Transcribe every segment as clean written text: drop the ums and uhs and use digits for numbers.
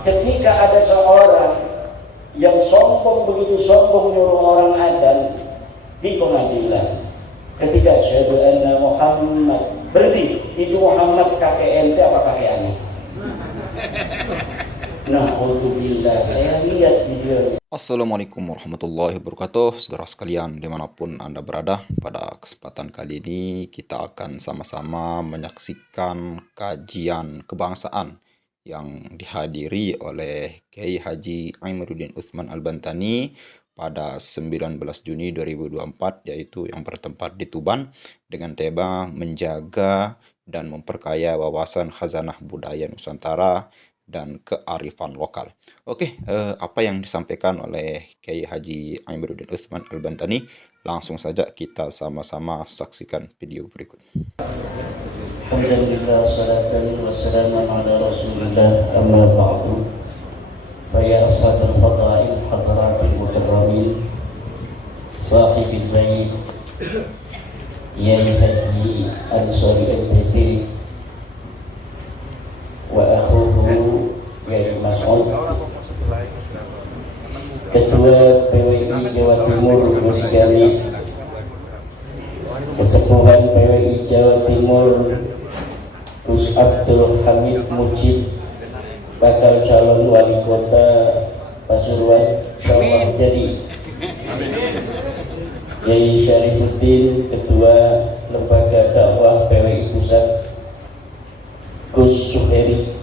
Ketika ada seorang yang sombong, begitu sombong nyuruh orang adzan di pengadilan, ketika asyhadu anna Muhammad, berarti itu Muhammad kakek ente apa kakek aneh? Nah, alhamdulillah, saya lihat videonya. Assalamualaikum warahmatullahi wabarakatuh. Saudara sekalian dimanapun Anda berada, pada kesempatan kali ini kita akan sama-sama menyaksikan kajian kebangsaan yang dihadiri oleh Kiai Haji Aimaruddin Utsman Al-Bantani pada 19 Juni 2024, yaitu yang bertempat di Tuban, dengan tema menjaga dan memperkaya wawasan khazanah budaya Nusantara dan kearifan lokal. Oke, apa yang disampaikan oleh Kiai Haji Aimaruddin Utsman Al-Bantani, langsung saja kita sama-sama saksikan video berikut. Alhamdulillah, salatan wassalamu ala rasulillah, amma ba'du. Faya ashabal fadail hadratil mukarramin, sahibil bait, Kiai Haji Ansori NTT wa akhuhu Kiai Mas'ud, Ketua PWI Jawa Timur Musigani, Kesepuhan PWI Jawa Timur Gus Abdul Hamid Mujib, bakal calon wali kota Pasuruan, insyaallah jadi. Kiai Syarifuddin, Ketua Lembaga Dakwah PWI Pusat, Gus Suheri,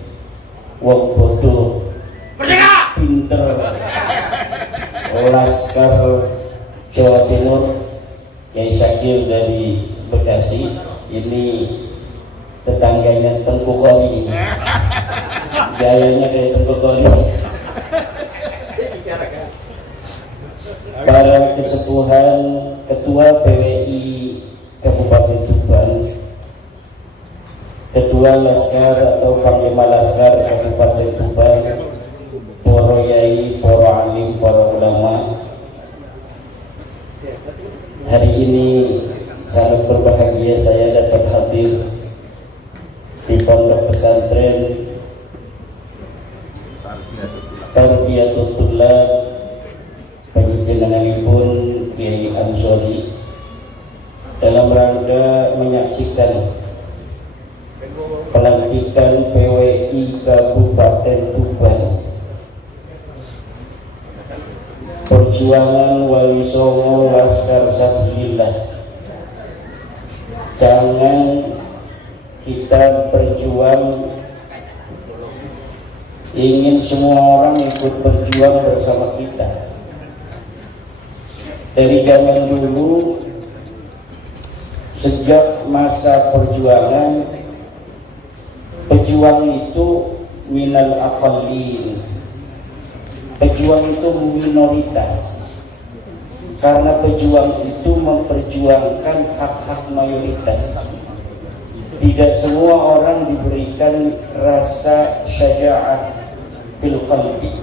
wong bodoh, pinter, Laskar Jawa Timur, Kiai Syakir dari Bekasi, ini tetangganya Tengku Kholi, gayanya kayak Tengku Kholi. Para kesepuhan, Ketua PWI Kabupaten Tuban, Ketua Laskar atau Panglima Laskar Kabupaten Tuban, para yai, para alim, para ulama, hari ini sangat berbahagia saya dapat hadir di Pondok Pesantren Tarbiyatul Thullab panjenenganipun Kiai Ansori dalam rangka menyaksikan pelantikan PWI Kabupaten Tuban, perjuangan Wali Songo Laskar Sabilillah. Jangan kita berjuang ingin semua orang ikut berjuang bersama kita. Dari zaman dulu, sejak masa perjuangan, pejuang itu minal aqallin, pejuang itu minoritas, karena pejuang itu memperjuangkan hak-hak mayoritas. Tidak semua orang diberikan rasa syaja'ah bil qalbi.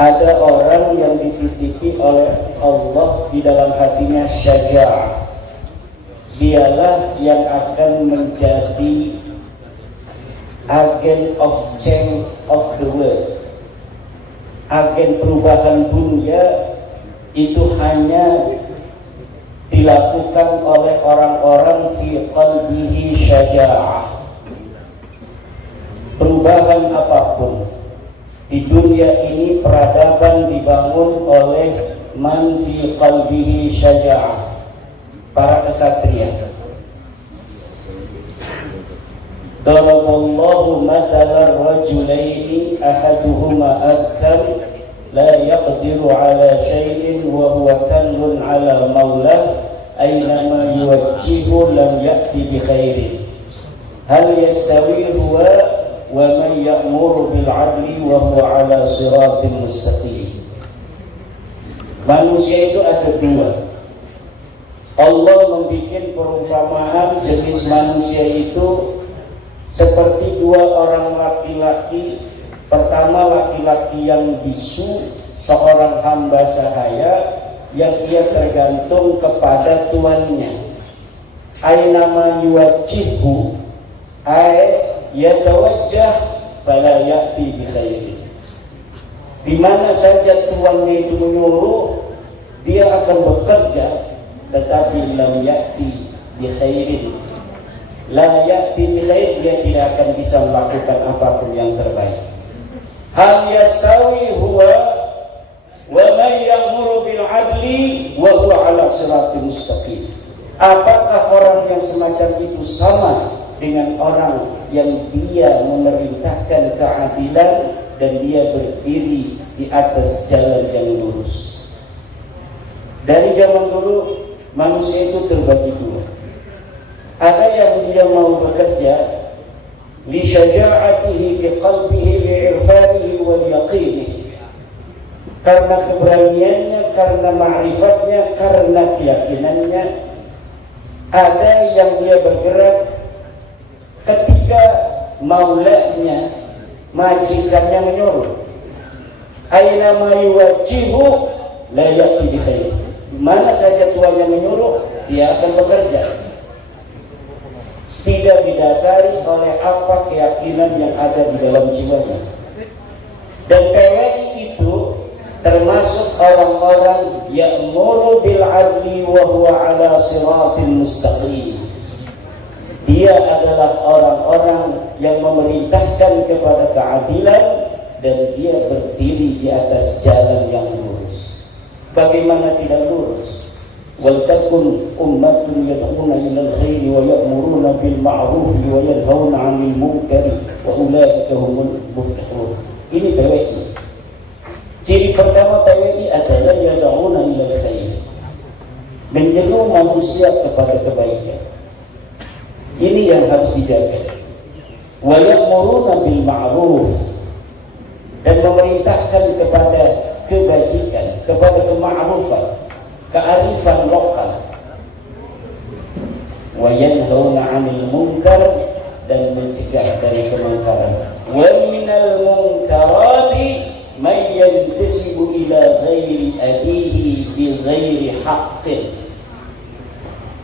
Ada orang yang dititipi oleh Allah di dalam hatinya syaja'ah. Dialah yang akan menjadi agen of change of the world. Agen perubahan dunia itu hanya dilakukan oleh orang-orang fi qalbihi syaja'ah. Perubahan apapun di dunia ini, peradaban dibangun oleh man fi qalbihi syaja'ah, para kesatria. Daraballahu mathalan rajulaini ahaduhuma adkam la yaqdiru ala syai'in wa huwa kallun ala maulah aynama yuwajjihu lam ya'ti bi khairin hal yastawi huwa wa man ya'muru bil 'adli wa huwa 'ala siratin mustaqim. Manusia itu ada dua. Allah membuat perumpamaan jenis manusia itu seperti dua orang laki-laki. Pertama, laki-laki yang bisu, seorang hamba sahaya yang ia tergantung kepada tuannya. Ainama yuwajjihu ay yatawajjah fala ya'ti bi khairin. Di mana saja tuannya itu menyuruh, dia akan bekerja, tetapi lam ya'ti bi khairin. La ya'ti bi khairin, dia tidak akan bisa melakukan apapun yang terbaik. Hal yastawi huwa wa man ya'muru bil 'adli wa huwa 'ala siratin mustaqim. Apakah orang yang semacam itu sama dengan orang yang dia memerintahkan keadilan dan dia berdiri di atas jalan yang lurus? Dari zaman dulu manusia itu terbagi dua. Ada yang dia mau bekerja li syaja'atihi fi qalbihi li irfanihi wal yaqinihi, karena keberaniannya, karena ma'rifatnya, karena keyakinannya. Ada yang dia bergerak ketika maulanya, majikannya menyuruh. Aina ma yuwajjihu la ya'ti bi khair. Mana saja tuannya menyuruh, dia akan bekerja. Tidak didasari oleh apa keyakinan yang ada di dalam jiwanya. Dan PWI itu termasuk orang-orang ya'muru bil 'adli wa huwa 'ala siratin mustaqim. Dia adalah orang-orang yang memerintahkan kepada keadilan dan dia berdiri di atas jalan yang lurus. Bagaimana tidak lurus? Wal takun ummatun yad'una ilal khairi wa ya'muruna bil ma'ruf wa yanhauna 'anil munkari wa ulaika humul muflihun. Ini PWI. Ciri pertama PWI adalah yad'una ilal khair, menyeru manusia kepada kebaikan. Ini yang harus dijaga. Wa ya'muruna bil ma'ruf, dan memerintahkan kepada kebajikan, kepada kema'rufan, kearifan lokal. Wa yanhauna 'anil munkar, dan mencegah dari kemungkaran. Wa minal munkarati man yantasibu ila ghairi abihi bi ghairi haqqin.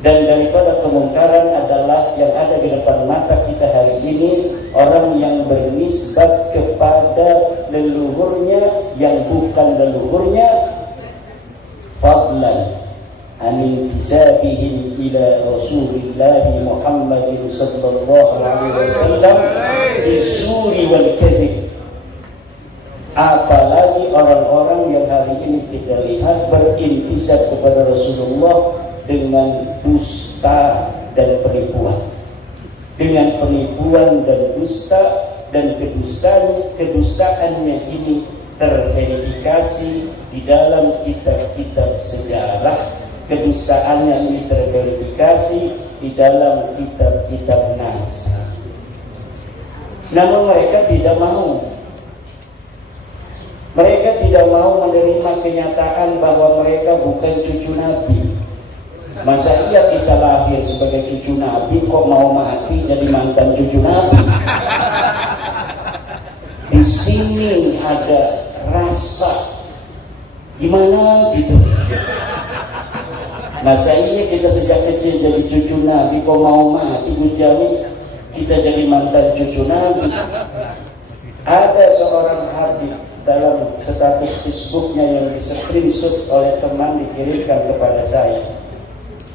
Dan daripada kemungkaran adalah yang ada di depan mata kita hari ini, orang yang bernisbat kepada leluhurnya yang bukan leluhurnya, fadlan an intisabihim ila Rasulillah Muhammadin sallallahu alaihi wasallam bisuri wal kadhib. Apalagi orang-orang yang hari ini kita lihat berintisab kepada Rasulullah dengan dusta dan penipuan, dengan penipuan dan dusta, dan kedustaannya ini terverifikasi di dalam kitab-kitab sejarah, kedustaannya ini terverifikasi di dalam kitab-kitab nas. Namun mereka tidak mau. Mereka tidak mau menerima kenyataan bahwa mereka bukan cucu Nabi. Masa iya kita lahir sebagai cucu Nabi kok mau mati jadi mantan cucu Nabi? Di sini ada rasa gimana gitu. Masa iya kita sejak kecil jadi cucu Nabi kok mau mati Gus Jami kita jadi mantan cucu Nabi? Ada seorang hadis dalam status Facebooknya yang di-screenshot oleh teman dikirimkan kepada saya.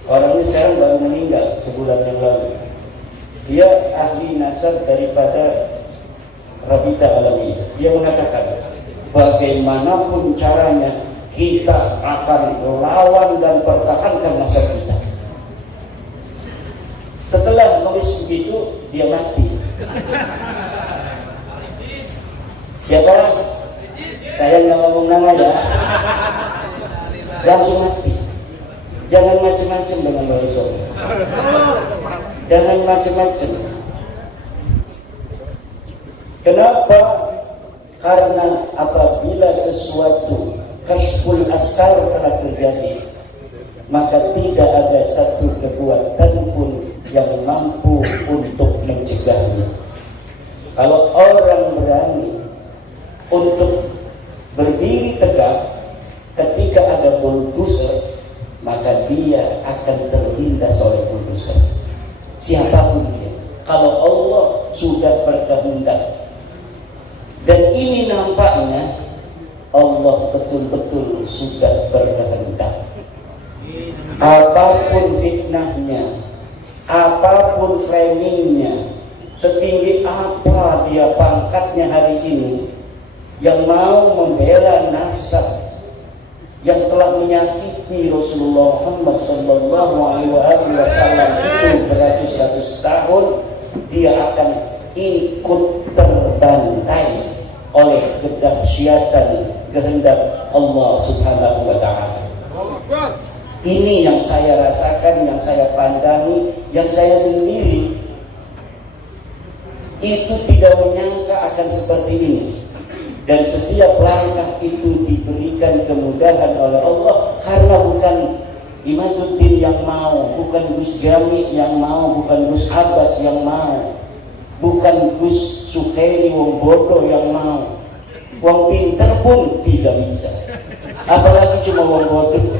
Orang ini sekarang baru meninggal sebulan yang lalu. Dia ahli nasab daripada Rabita Alawiyah. Dia mengatakan bagaimanapun caranya kita akan lawan dan pertahankan nasab kita. Setelah nulis begitu dia mati. Siapa? Saya nggak ngomong nama ya. Langsung mati. Jangan macam-macam dengan Rasul. Jangan macam-macam. Kenapa? Karena apabila sesuatu kasful asar telah terjadi, maka tidak ada satu kekuatan pun yang mampu untuk mencegahnya. Kalau orang berani untuk berdiri tegak ketika ada bulldozer, maka dia akan terlindas oleh bulldozer. Siapapun dia. Kalau Allah sudah berkehendak Dan ini nampaknya Allah betul-betul sudah berkehendak. Apapun fitnahnya, apapun framingnya, setinggi apa dia pangkatnya hari ini, yang mau membela nasab yang telah menyakiti Rasulullah Muhammad Sallallahu Alaihi Wasallam itu beratus-ratus tahun, dia akan ikut terbantai oleh kedahsyatan kehendak Allah Subhanahu Wa Taala. Ini yang saya rasakan, yang saya pandangi, yang saya sendiri itu tidak menyangka akan seperti ini. Dan setiap langkah itu diberikan kemudahan oleh Allah, karena bukan Imaduddin yang mau, bukan Gus Jami yang mau, bukan Gus Abbas yang mau, bukan Gus Sukairi wong bodoh yang mau. Wong pintar pun tidak bisa, apalagi cuma wong bodoh.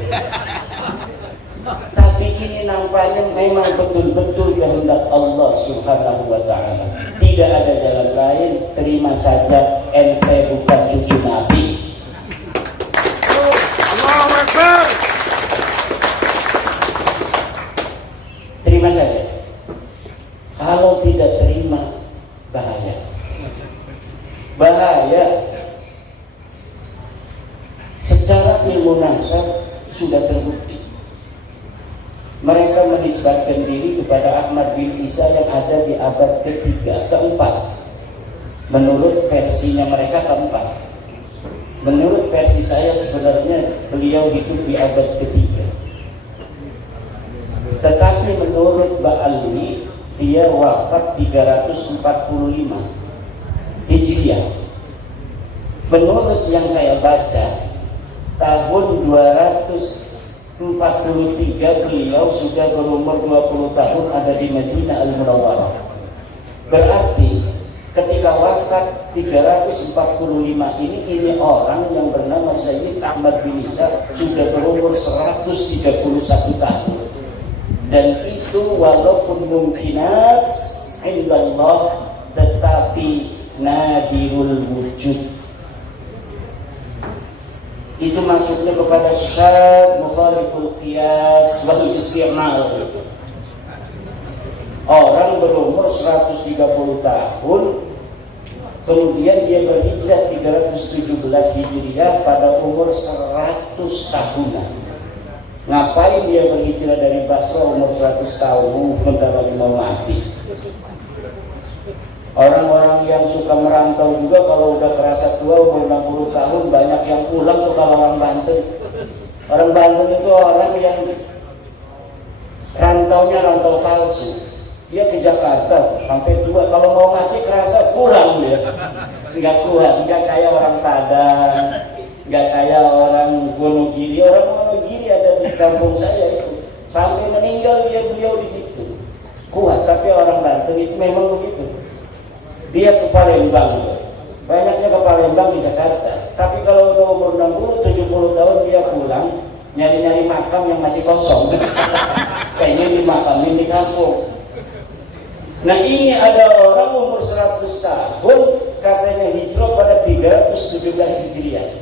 Tapi ini nampaknya memang betul-betul kehendak Allah Subhanahu Wa Taala. Tidak ada jalan lain. Terima saja, ente bukan cucu Nabi. Allahu Akbar. Terima saja. Kalau tidak terima, bahaya. Bahaya. Secara ilmu nasab sudah terbukti. Mereka menisbatkan diri kepada Ahmad bin Isa yang ada di abad ketiga, keempat. Menurut versinya mereka keempat. Menurut versi saya sebenarnya beliau hidup di abad ketiga. Tetapi menurut Ba'alwi dia wafat 345 Hijriah. Menurut yang saya baca, tahun 243 beliau sudah berumur 20 tahun ada di Madinah Al-Munawwarah. Berarti ketika wafat 345 ini orang yang bernama Sayyid Ahmad bin Isa sudah berumur 131 tahun. Dan itu walaupun mungkinat indallah, tetapi nadirul wujud. Itu maksudnya kepada syad mukhaliful qiyas wal isti'mal. Orang berumur 130 tahun, kemudian dia berhijrah 317 Hijriah pada umur 100 tahunan. Ngapain dia berhijrah dari Basra umur 100 tahun, bentar lagi mau mati. Orang-orang yang suka merantau juga kalau udah kerasa tua umur 60 tahun banyak yang pulang tuh kalau orang Banten. Orang Banten itu orang yang rantaunya rantau palsu. Dia ke Jakarta sampai tua, kalau mau mati kerasa pulang dia. Nggak kuat, nggak kayak orang Padang, nggak kayak orang Wonogiri. Orang Wonogiri ada di kampung saya itu, sampai meninggal beliau di situ. Kuat, tapi orang Banten itu memang begitu. Dia ke Palembang, banyaknya ke Palembang di Jakarta. Tapi kalau udah umur 60-70 tahun dia pulang, nyari-nyari makam yang masih kosong. Kayaknya dimakamin di kampung. Nah ini ada orang umur 100 tahun, katanya hijrah pada 317 Hijriah.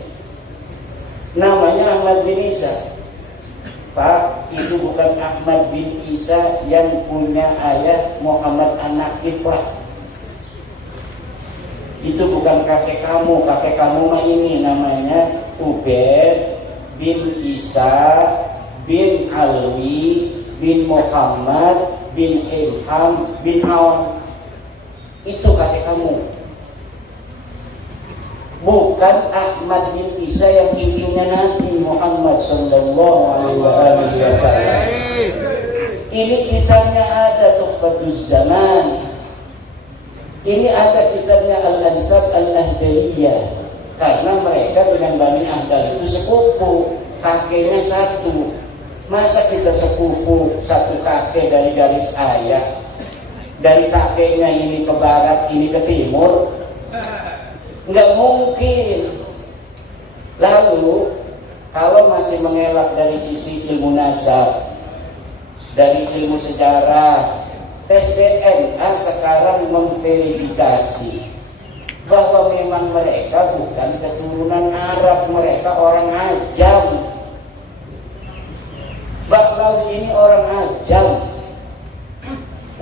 Namanya Ahmad bin Isa. Pak, itu bukan Ahmad bin Isa yang punya ayah Muhammad An-Naqib, Pak. Itu bukan kakek kamu mah ini namanya Ubaid bin Isa bin Alwi bin Muhammad bin Ilham bin Aun. Itu kakek kamu. Bukan Ahmad bin Isa yang cucunya Nabi Muhammad Sallallahu Alaihi Wasallam. Ini kitabnya ada Tuhfatuz Zaman. Ini ada kitabnya Al-Ansab Al-Ahdaliyah. Karena mereka dengan Bani Ahdal itu sepupu, kakeknya satu. Masa kita sepupu satu kakek dari garis ayah, dari kakeknya ini ke barat, ini ke timur? Nggak mungkin. Lalu kalau masih mengelak dari sisi ilmu nasab, dari ilmu sejarah, tes DNA sekarang memverifikasi bahwa memang mereka bukan keturunan Arab, mereka orang Ajam. Baklawi ini orang Ajam,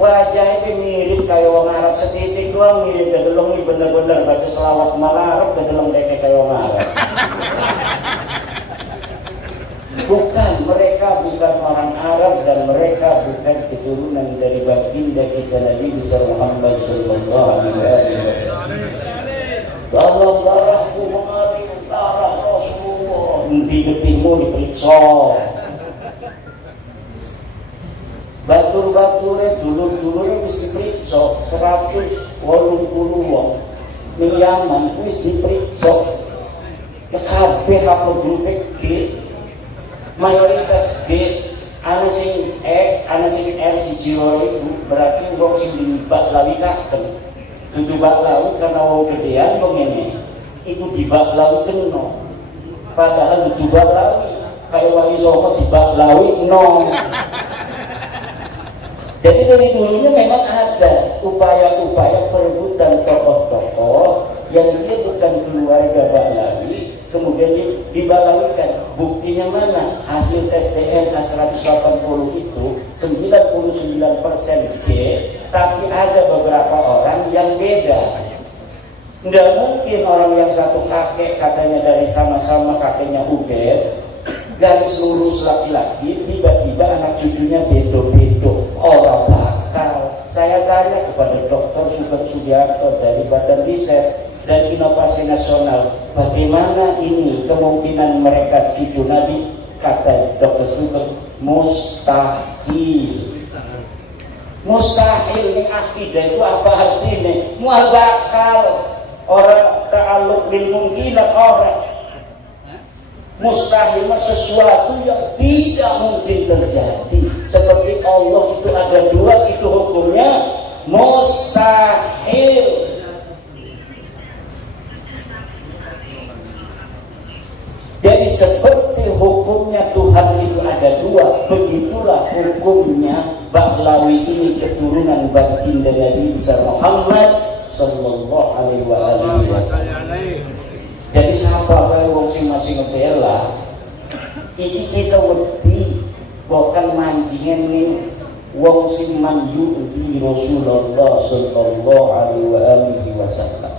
wajahnya mirip kayak orang Arab setitik doang, mirip kedelong ini bener-bener baca selawat malah Arab kedelong kayak orang Arab. Bukan, mereka bukan orang Arab dan mereka bukan keturunan dari baginda kita Nabi besar Muhammad sallallahu alaihi wasallam. Dalam darahku mengalir darah Rasulullah, di getihmu diperiksa. Batur-baturnya dulu-dulunya mesti diperiksa 180 wong. Ning Yaman mesti diperiksa. Ya kabeh apa grup G, mayoritas G, ana sing E, ana sing R siji itu berarti wong sing dibaklawi kaken. Dudu baklawi karena wong gedean wong ngene. Iku dibaklawi kena. Padahal dudu baklawi kayak wali songo dibaklawi no. Jadi dari dulunya memang ada upaya-upaya perebutan tokoh-tokoh yang dia bukan keluarga Baklawi, kemudian dibaklawikan. Buktinya mana? Hasil tes DNA 180 itu 99% G, tapi ada beberapa orang yang beda. Tidak mungkin orang yang satu kakek katanya dari sama-sama kakeknya Ubed, garis lurus laki-laki, tiba-tiba anak cucunya bedo-bedo. Orang bakal. Saya tanya kepada Dr. Sugeng Sudiarto dari Badan Riset dan Inovasi Nasional, bagaimana ini kemungkinan mereka cucu Nabi? Kata Dr. Sugeng, mustahil. Mustahil ini akidah itu apa artinya? Mual bakal. Orang ta'aluk bil mungkinat orang. Mustahil sesuatu yang tidak mungkin terjadi. Seperti Allah itu ada dua, itu hukumnya mustahil. Jadi seperti hukumnya Tuhan itu ada dua, begitulah hukumnya Baklawi ini keturunan baginda Nabi besar Muhammad sallallahu alaihi wasallam. Jadi siapa kaya wong sing masih ngebela, iki kita wedi bukan manjingan nih wong sing manju di Rasulullah sallallahu alaihi wasallam.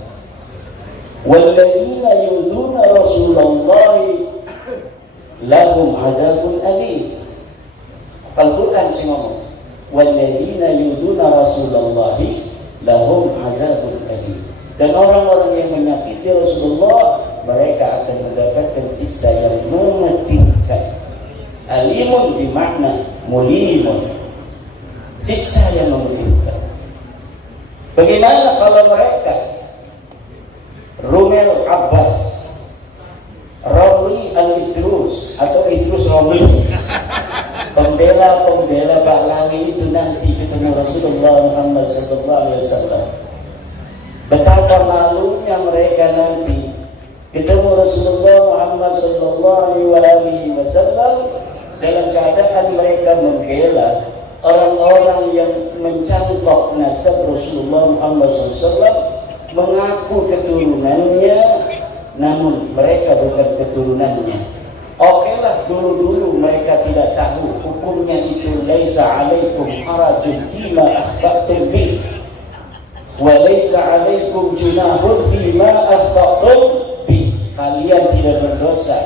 Walladzina yuduna Rasulullah lahum adzabun alim. Al-Quran sing ngomong, walladzina yuduna Rasulullah lahum adzabun alim. Dan orang-orang yang menyakiti Rasulullah, mereka akan mendapatkan siksa yang memedihkan. Alimun bermakna mulimun, siksa yang memedihkan. Bagaimana kalau mereka Rumel Abbas, Romli al-Idrus atau Idrus Romli, pembela-pembela Baklawi itu nanti ketemu Rasulullah Muhammad SAW. Betapa malunya mereka nanti ketemu Rasulullah Muhammad SAW dalam keadaan mereka membela orang-orang yang mencangkok nasab Rasulullah Muhammad SAW, mengaku keturunannya, namun mereka bukan keturunannya. Oke lah, dulu-dulu mereka tidak tahu hukumnya itu laisa alaikum harajun fima akhtatum bih wa laisa alaikum junahun fima akhtatum bih. Kalian tidak berdosa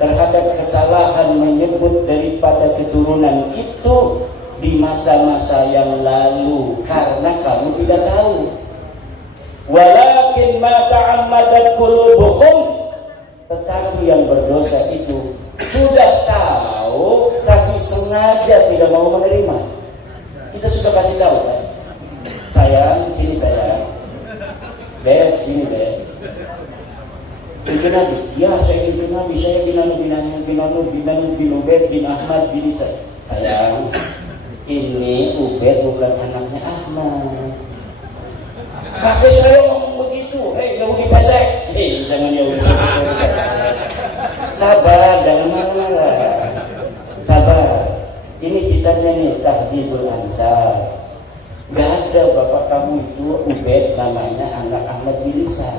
terhadap kesalahan menyebut daripada keturunan itu di masa-masa yang lalu karena kamu tidak tahu. Walakin ma ta'ammadat qulubukum, tetapi yang berdosa itu sudah tahu tapi sengaja tidak mau menerima. Kita sudah kasih tahu kan? Sayang, sini sayang. Beb, sini beb. Bin Nabi, ya saya bin Nabi, saya bin Ubed bin Ahmad bin Isa. Sayang, ini Ubed bukan anaknya Ahmad. Kakek saya ngomong begitu, Yahudi pesek. Jangan Yahudi pesek. Sabar, jangan marah-marah. Sabar. Ini kitabnya nih, Tahdhibul Ansar. Gak ada bapak kamu itu Ubed namanya anak Ahmad bin Ansar.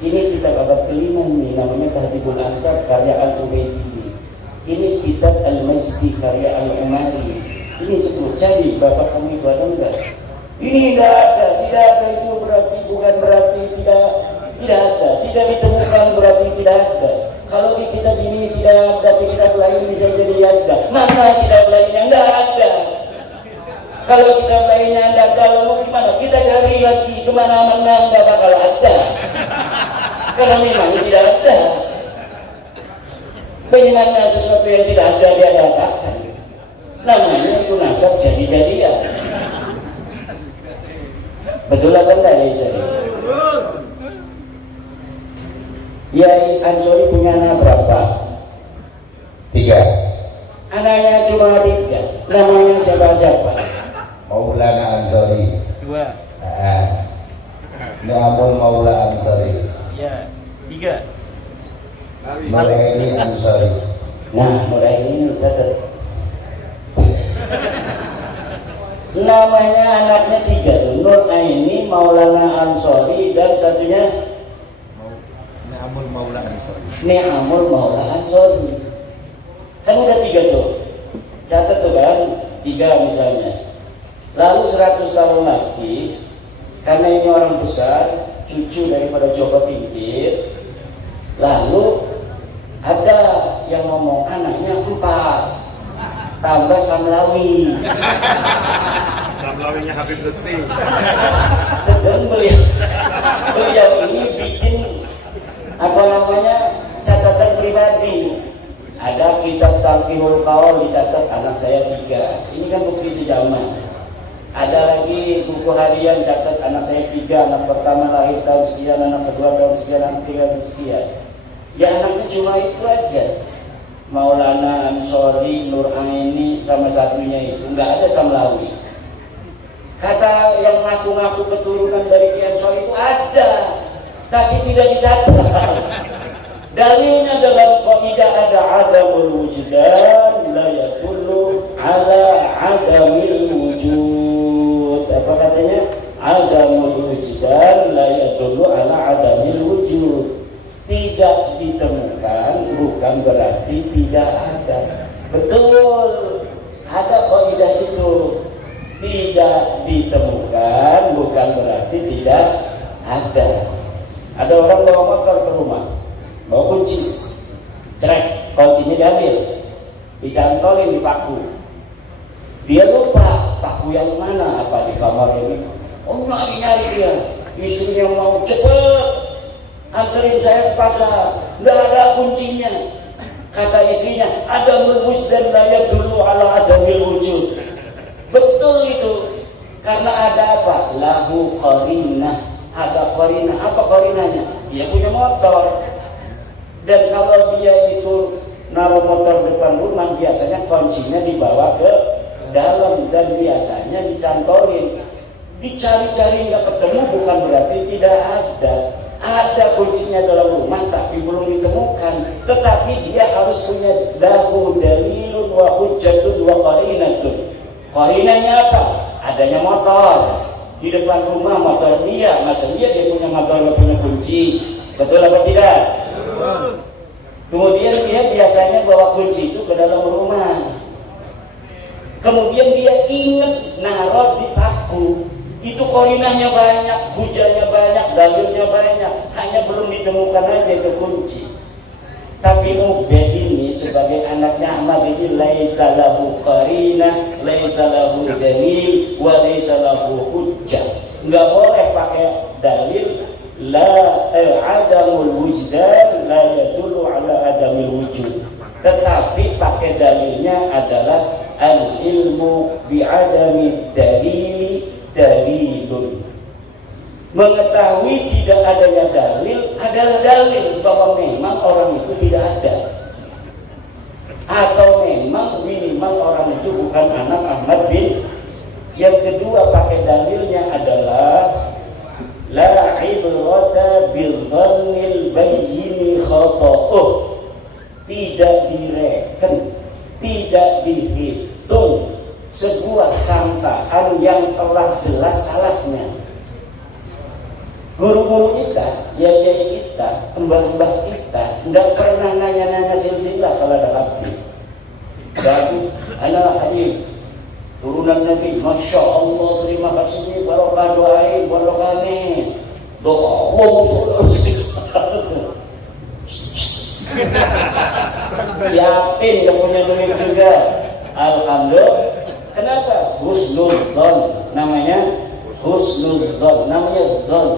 Ini kitab abad kelima ini, namanya Tahdhibul Ansar karya Al-Ubaidi. Ini kitab Al-Majdi karya Al-Umari. Ini sebut cari bapak kami itu ada enggak? Ini tidak ada itu berarti bukan berarti tidak ada, tidak ditemukan berarti tidak ada. Kalau di kitab ini tidak ada, di kitab lain bisa jadi ada. Mana kitab lainnya enggak ada? Kalau kitab lainnya ada, kalau gimana? Kita cari lagi kemana-mana enggak bakal ada. Karena memang tidak ada. Bagaimana sesuatu yang tidak ada diadakan? Namanya itu nasab jadi-jadian. Betul apa enggak ya Isa? Yai Ansori punya anak berapa? 3. Anaknya cuma 3. Namanya siapa-siapa? Maulana Ansori. 2. Ni'amul Maula Ansori. Ya, 3. Nuraini Ansori. Nah, mulai ini catat. Namanya anaknya 3 tuh. Nuraini, Maulana Ansori, dan satunya Ni'amul Maula Ansori. Ni'amul Maula Ansori. Kan udah 3 tuh. Catat tuh kan, 3 misalnya. Lalu 100 tahun lagi, karena ini orang besar, cucu daripada Joko Tingkir, lalu ada yang ngomong anaknya 4 tambah Samlawi. Samlawinya Habib Lutfi. Sedang beliau ini bikin catatan pribadi. Ada kitab Taqihul Qaul, dicatat anak saya 3. Ini kan bukti sejaman. Ada lagi buku harian, catat anak saya 3, anak pertama lahir tahun sekian, anak kedua tahun sekian, anak ketiga tahun sekian. Ya anaknya cuma itu aja. Maulana Ansori, Nuraini, sama satunya itu, nggak ada Samlawi. Kata yang ngaku-ngaku keturunan dari Ki Ansori itu ada, tapi tidak dicatat. Dalilnya dalam qaidah ada adamul wujdan la yadullu ala adamil wujud. Apa katanya? Adamul wujdan la yadullu ala adamil wujud. Tidak ditemukan bukan berarti tidak ada. Betul, ada kaidah itu. Tidak ditemukan bukan berarti tidak ada. Ada orang bawa motor ke rumah, bawa kunci, trek, kuncinya diambil, dicantolin di paku. Dia lupa paku yang mana, apa di kamar ini. Oh, nyari dia, istrinya mau cepet anterin saya ke pasar, nggak ada kuncinya. Kata istrinya, ada mulmus dan layak dulu ala adamil wujud. Betul itu, karena ada apa? Lahu qarinah, ada qarinah. Apa qarinahnya? Dia punya motor, dan kalau dia itu naruh motor depan rumah, biasanya kuncinya dibawa ke dalam dan biasanya dicantolin. Dicari-cari nggak ketemu bukan berarti tidak ada. Ada kuncinya dalam rumah tapi belum ditemukan. Tetapi dia harus punya lahu dalilun wa hujjatun wa qarinatun. Qarinahnya apa? Adanya motor di depan rumah, motor dia. Masa dia punya motor nggak punya kunci? Betul apa tidak? Kemudian dia biasanya bawa kunci itu ke dalam rumah. Kemudian dia ingat naruh di paku. Itu qarinahnya banyak, hujahnya banyak, dalilnya banyak, hanya belum ditemukan aja itu kunci. Tapi Ubaid ini sebagai anaknya Ahmad ini laisa lahu qarinah, laisa lahu dalil, wa laisa lahu hujjah. Enggak boleh pakai dalil adamul wujdan la yadullu ala adamil wujud. Tetapi pakai dalilnya adalah al ilmu bi adami dalili dalilun. Mengetahui tidak adanya dalil adalah dalil bahwa memang orang itu tidak ada, atau memang minimal orang itu bukan anak Ahmad bin. Yang kedua pakai dalilnya adalah la ibrata bil dhannil bayyini khata'uh. Tidak direken, tidak dihitung sebuah sangkaan yang telah jelas salahnya. Guru-guru kita, yai kita, mbah-mbah kita tidak pernah nanya-nanya silsilah kalau ada abdi. Jadi, anak hadir turunan Nabi, Masya Allah, terima kasih barokah doain barokah nih doa Allah siapin yang punya duit juga. Alhamdulillah. Kenapa? Husnudzon, namanya husnudzon, namanya dzon,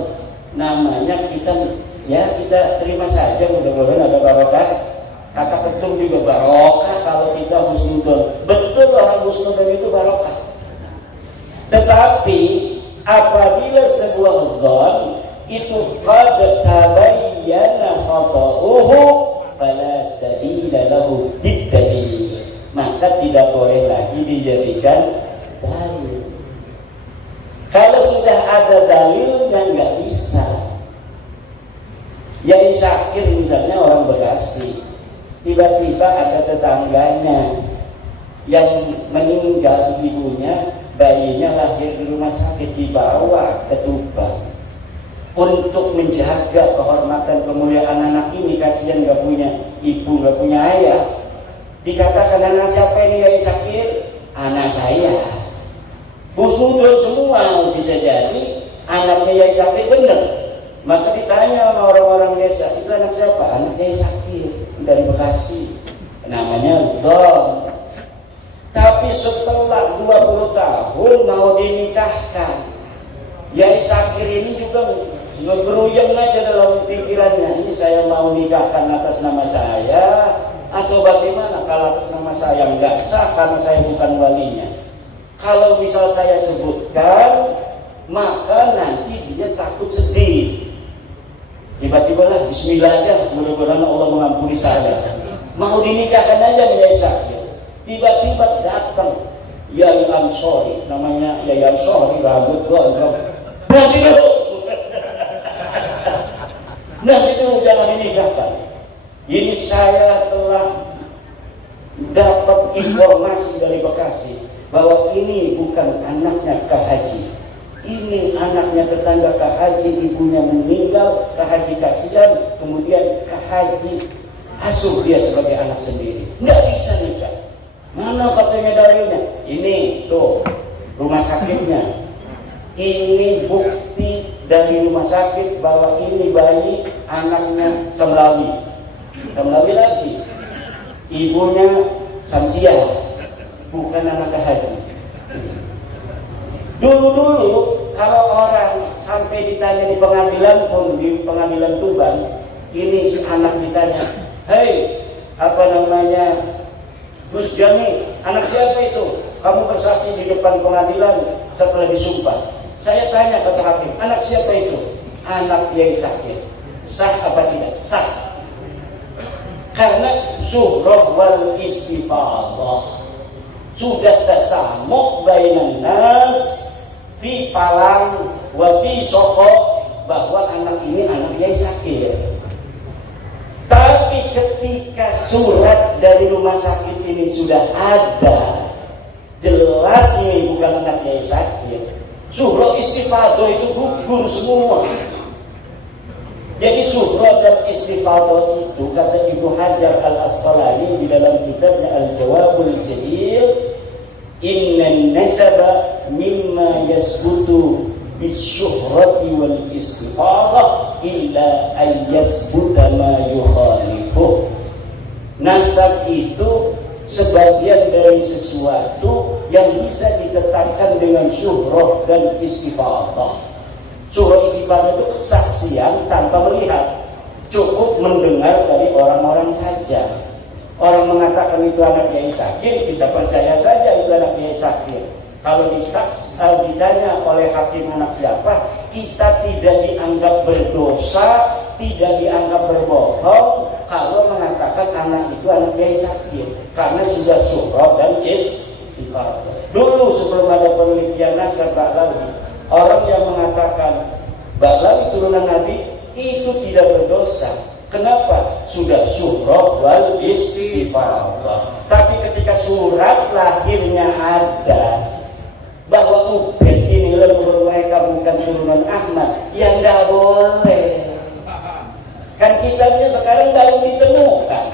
namanya kita terima saja, mudah-mudahan ada barokah. Kata ketum juga barokah kalau kita husnudzon. Betul, orang husnudzon itu barokah. Tetapi apabila sebuah dzon itu qad tabayyana khata'uhu fala sabila lahu bid-dalil, maka tidak boleh lagi dijadikan dalil. Kalau sudah ada dalilnya nggak bisa. Yai Syakir misalnya orang Bekasi, tiba-tiba ada tetangganya yang meninggal ibunya, bayinya lahir di rumah sakit, dibawa ke Tuban untuk menjaga kehormatan kemuliaan anak ini. Kasihan nggak punya ibu, nggak punya ayah. Dikatakan anak siapa ini Yai Syakir? Anak saya. Husnudzon semua, bisa jadi anaknya Yai Syakir benar. Maka ditanya sama orang-orang desa, itu anak siapa? Anak Yai Syakir dari Bekasi, namanya Don. Tapi setelah 20 tahun mau dinikahkan, Yai Syakir ini juga ngegeruyeng aja dalam pikirannya, ini saya mau nikahkan atas nama saya atau bagaimana? Kalau atas nama saya enggak sah karena saya bukan walinya. Kalau misal saya sebutkan, maka nanti dia takut sedih. Tiba-tiba lah bismillah aja, mudah-mudahan Allah mengampuni saya. Mau dinikahkan aja dengan Yai Syakir. Tiba-tiba datang Yai Ansori, namanya Yai Ansori, rambut gondrong. Nanti dulu. Nanti dulu jangan dinikahkan. Ini saya telah dapat informasi dari Bekasi bahwa ini bukan anaknya Kak Haji. Ini anaknya tetangga Kak Haji, ibunya meninggal, Kak Haji kasihan, kemudian Kak Haji asuh dia sebagai anak sendiri. Nggak bisa nikah. Mana katanya dalilnya? Ini tuh rumah sakitnya. Ini bukti dari rumah sakit bahwa ini bayi anaknya Samlawi. Samlawi lagi. Ibunya Samsiah, bukan anak Kak Haji. Dulu kalau orang sampai ditanya di pengadilan pun, di pengadilan Tuban, ini si anak ditanya, hei, apa namanya, Gus Jami, anak siapa itu? Kamu bersaksi di depan pengadilan setelah disumpah. Saya tanya ke hakim, anak siapa itu? Anak Yai Syakir. Sah apa tidak? Sah. Karena suhrah wal istifadah sudah tasamuk bainan nas fi palang wa fi soko, bahwa anak ini anak Yai Syakir. Tapi ketika surat dari rumah sakit ini sudah ada, jelas ini bukan anak Yai Syakir, surah istifadah itu gugur semua. Jadi surah dan istifadah itu, kata Ibnu Hajar Al-Asqalani di dalam kitabnya Al-Jawabul Jalil, innan nasaba mimma yasbutu bisyuhrati wal istifadah illa an yasbuta ma yukhalifuh. Nasab itu sebagian dari sesuatu yang bisa ditetapkan dengan syuhrah dan istifadah. Syuhrah istifadah itu kesaksian tanpa melihat, cukup mendengar dari orang-orang saja. Orang mengatakan itu anak Yai Syakir, kita percaya saja itu anak Yai Syakir. Kalau ditanya oleh hakim anak siapa, kita tidak dianggap berdosa, tidak dianggap berbohong kalau mengatakan anak itu anak Yai Syakir, karena sudah syuhrah dan istifadah. Dulu sebelum ada penelitian nasab Ba'lawi, orang yang mengatakan Ba'lawi turunan Nabi itu tidak berdosa. Kenapa? Sudah syuhrah wal istifadah. Tapi ketika surat lahirnya ada bahwa Ubed ini leluhur mereka bukan mendatangkan turunan Ahmad, ya nggak boleh. Kan kitabnya sekarang baru ditemukan.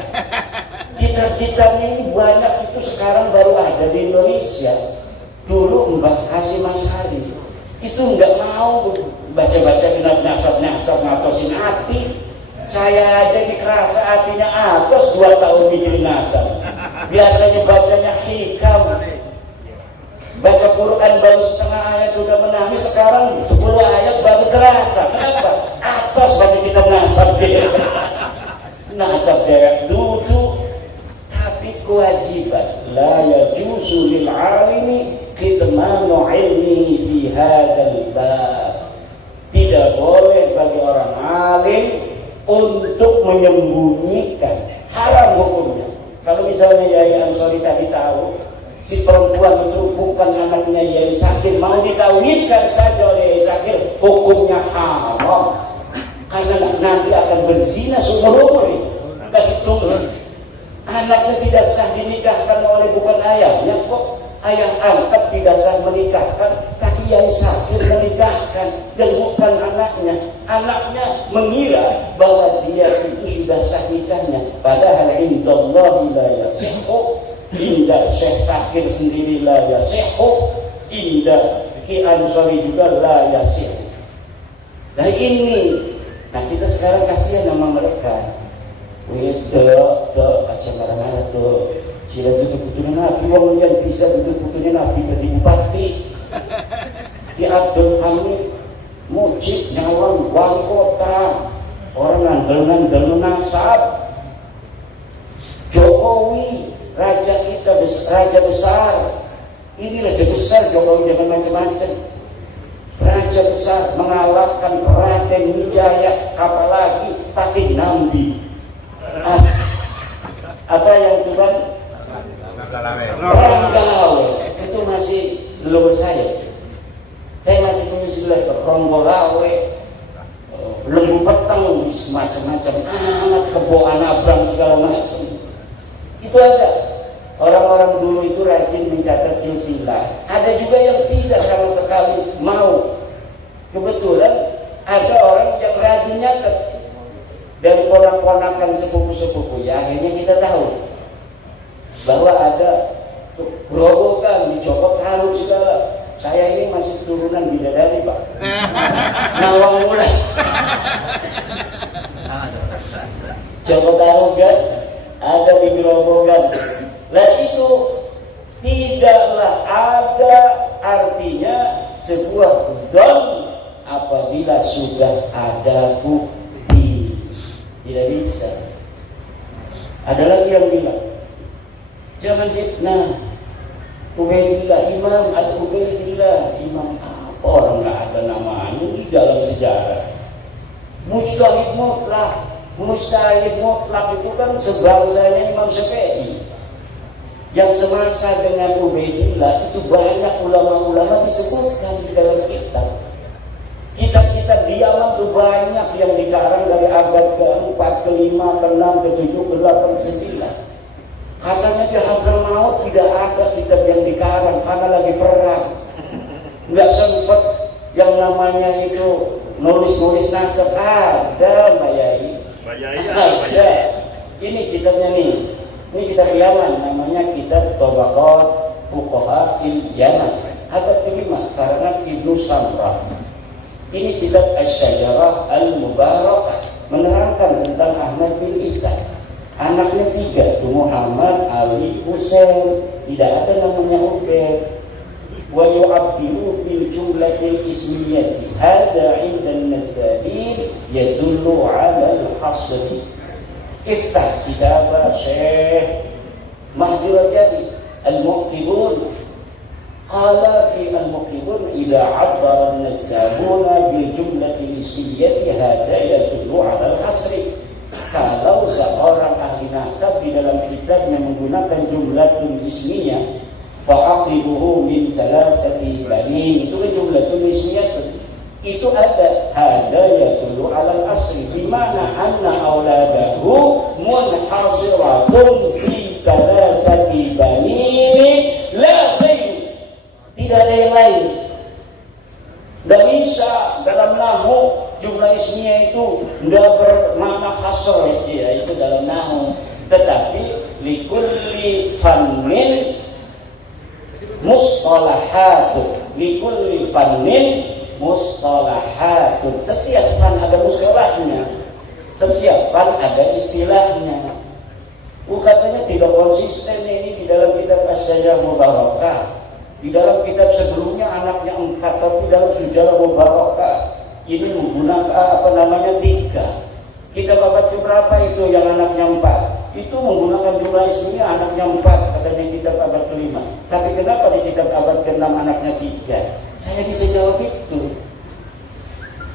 Kitab-kitabnya ini banyak itu sekarang baru ada di Indonesia. Dulu Mbah Hasyim Asy'ari itu nggak mau baca-baca nasab-nasab ngatosin hati. Saya aja dikerasa hatinya atas 2 tahun bikin nasab. Biasanya bacanya hikam. Baca Quran baru setengah ayat udah menangis, sekarang 10 ayat baru terasa. Kenapa? Atas baca kitab nasab dia. Nasab dia duduk. Tapi kewajiban la yajuzu lil alimi kitmanu ilmihi fi hadzal bab. Tidak boleh bagi orang alim untuk menyembunyikan, haram hukumnya. Kalau misalnya Yai Ansori tadi tahu si perempuan itu bukan anaknya Yai Sakir, mau dikawinkan saja oleh Yai Sakir, hukumnya haram. Karena nanti akan berzina seumur umur. Kehitung anaknya tidak sah dinikahkan oleh bukan ayahnya kok. Ayah angkat tidak sah menikahkan, tapi Yai Sakir menikahkan dan bukan anaknya. Anaknya mengira bahwa dia itu sudah sah nikahnya, padahal indallahi la yasihhu. Indah Syekh Sakir sendiri la yasihhu, indah Ki Ansori juga la yasihhu. Nah ini, nah kita sekarang kasihan sama mereka. Wes dok aja marah-marah tuh. Sila duduk putunya Nabi, wong yang bisa duduk putunya Nabi jadi bupati. Di Abdul Hamid, Mujib, Nyawang, wali kota, orang ngandel nasab. Jokowi, raja kita, raja besar. Ini raja besar, Jokowi jangan macam-macam. Raja besar mengalahkan Raden Wijaya, apalagi tapi Nambi. Apa yang Tuhan? Ronggolawe itu masih leluhur saya. Saya masih menyusul Ronggolawe, Lembu Peteng, macam-macam, anak keboan Abraham segala macam. Itu ada. Orang-orang dulu itu rajin mencatat silsilah. Ada juga yang tidak sama sekali mau. Kebetulan ada orang yang rajin nyatet. Dan ponak-ponakan sepupu-sepupu ya, akhirnya kita tahu bahwa ada gerobokan dicopot harus segala. Saya ini masih turunan bidadari Pak. Nawang Wulan. Copot taruh kan ada di gerobokan. Nah itu tidaklah ada artinya sebuah don apabila sudah ada bukti. Tidak bisa. Ada lagi yang bilang jangan fitnah Ubaidillah imam atau Ubaidillah imam apa, orang nggak ada namanya di dalam sejarah. Mujtahid mutlak itu kan sebangsanya Imam Syafi'i. Yang semasa dengan Ubaidillah itu banyak ulama-ulama disebutkan di dalam kitab. Kitab-kitab di Yaman itu banyak yang dikarang dari abad ke-4, ke-5, ke-6, ke-7, ke-8, ke-9. Katanya di Hadramaut tidak ada kitab yang dikarang karena lagi perang. Nggak sempat yang namanya itu nulis-nulis nasab. Ada Mbak Yai. Ada. Ini kitabnya nih. Ini kitab Yaman, namanya kitab Tabaqat Fuqaha Yaman. Ada 5 karena Ibnu Samrah. Ini kitab Asy-Syajarah Al-Mubarakah, menerangkan tentang Ahmad bin Isa. Anaknya 3, Muhammad, Ali, Husain. Tidak ada namanya Ubaid. Wa yu'abbiru bil jumlatil ismiyati. Hada 'inda an-nasabil yadullu 'ala al-hasri. Iftah kitab Syekh Mahdi Rajabi Al-Muqtibun. Qala fi al-muqibun idza 'abbara an-nasabuna bil jumlati ismiyati hada yadullu 'ala al-hasri. Kalau seorang ahli nasab di dalam kitabnya menggunakan jumlatul ismiyah fa'aqibuhu min salasati banin, itu kan jumlatul ismiyah itu ada hada yadullu 'ala al-hasri, di mana anna auladahu munhasiratun fi salasati banin la ghairu. Tidak ada yang lain. Tidak bisa tidak bermakna hasr ya, itu dalam nahwu, tetapi likulli fannin mustalahatun, likulli fannin mustalahatun. Setiap fan ada mustalahnya, setiap fan ada istilahnya. Katanya tidak konsisten ini di dalam kitab As-Syajarah Mubarakah. Di dalam kitab sebelumnya anaknya 4, tapi dalam Syajarah Mubarakah ini menggunakan 3. Kitab abad berapa itu yang anaknya 4? Itu menggunakan jumlah istrinya anaknya 4, katanya kitab abad ke-5. Tapi kenapa di kitab abad ke-6 anaknya 3? Saya bisa jawab itu.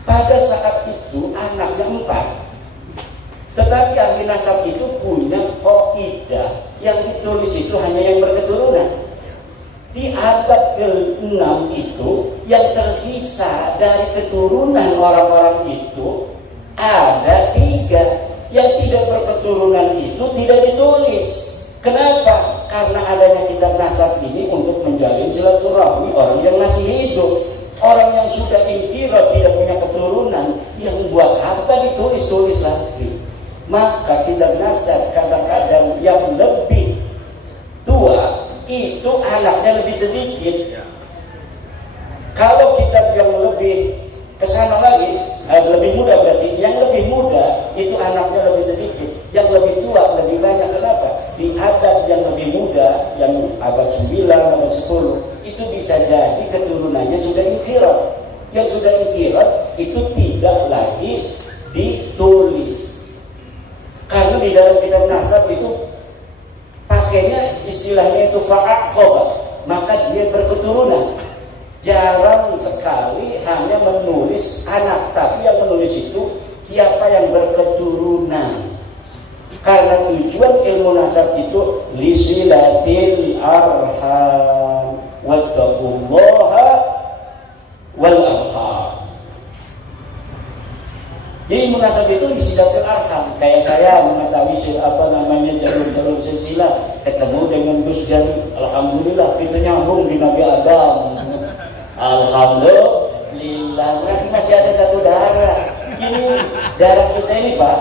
Pada saat itu anaknya 4. Tetapi ahli nasab itu punya kaidah yang ditulis itu hanya yang berketurunan. Di abad ke-6 itu yang tersisa dari keturunan orang-orang itu ada 3. Yang tidak berketurunan itu tidak ditulis. Kenapa? Karena adanya kitab nasab ini untuk menjalin silaturahmi orang yang masih hidup. Orang yang sudah inqirad tidak punya keturunan, yang buat apa ditulis-tulis lagi? Maka kitab nasab kadang-kadang yang lebih tua itu anaknya lebih sedikit. Kalau kitab yang lebih kesana lagi, lebih muda berarti yang lebih muda itu anaknya lebih sedikit, yang lebih tua lebih banyak. Kenapa? Di abad yang lebih muda, yang abad 9, abad 10, itu bisa jadi keturunannya sudah inqirad. Yang sudah inqirad itu tidak lagi ditulis. Karena di dalam kitab nasab itu pakainya istilahnya itu fa'aqobah, maka dia berketurunan. Jarang sekali hanya menulis anak, tapi yang menulis itu siapa yang berketurunan. Karena tujuan ilmu nasab itu lisilatil arham wattaqullaha wal arham. Jadi munasab itu lisilatul arham. Kayak saya mengetahui jalur-jalur silsilah, ketemu dengan Gus Jan, alhamdulillah kita nyambung di Nabi Adam. Alhamdulillah, berarti masih ada satu darah. Ini darah kita ini Pak,